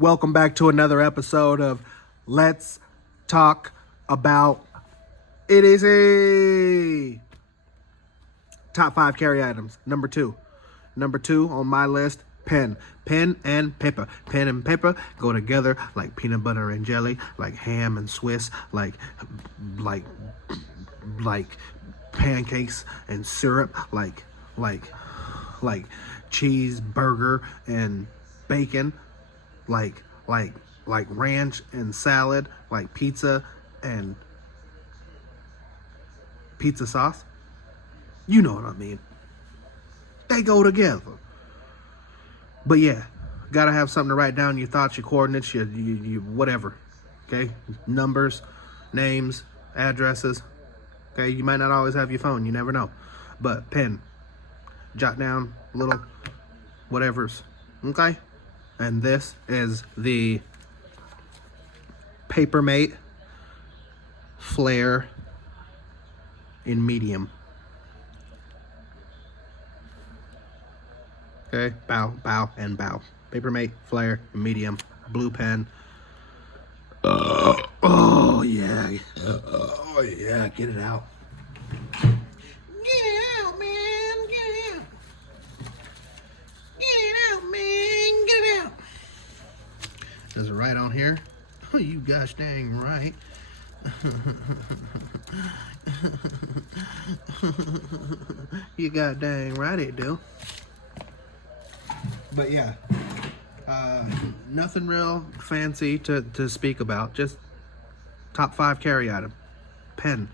Welcome back to another episode of Let's Talk About EDC. Top 5 carry items. Number two on my list, pen. Pen and paper. Pen and paper go together like peanut butter and jelly, like ham and Swiss, like pancakes and syrup, like cheeseburger and bacon, like ranch and salad, like pizza and pizza sauce. You know what I mean. They go together. But yeah, gotta have something to write down your thoughts, your coordinates, your whatever. Okay? Numbers, names, addresses. Okay? You might not always have your phone, you never know. But pen. Jot down little whatevers. Okay? And this is the Papermate Flare in medium. Okay, bow, and bow. Papermate, Flare, in medium, blue pen. Oh yeah, get it out. Get it out, man, get it out. Get it out, man, get it out. Does it right on here? Oh, you gosh dang right. You got dang right it do. But yeah, nothing real fancy to speak about. Just top 5 carry item. Pen.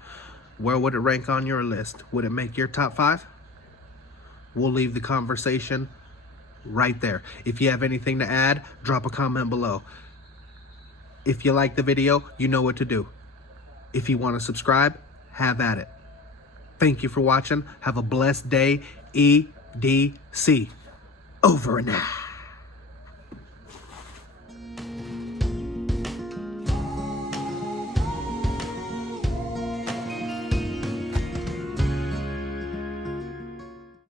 Where would it rank on your list? Would it make your top 5? We'll leave the conversation right there. If you have anything to add, drop a comment below. If you like the video, you know what to do. If you want to subscribe, have at it. Thank you for watching. Have a blessed day. EDC. Over and out.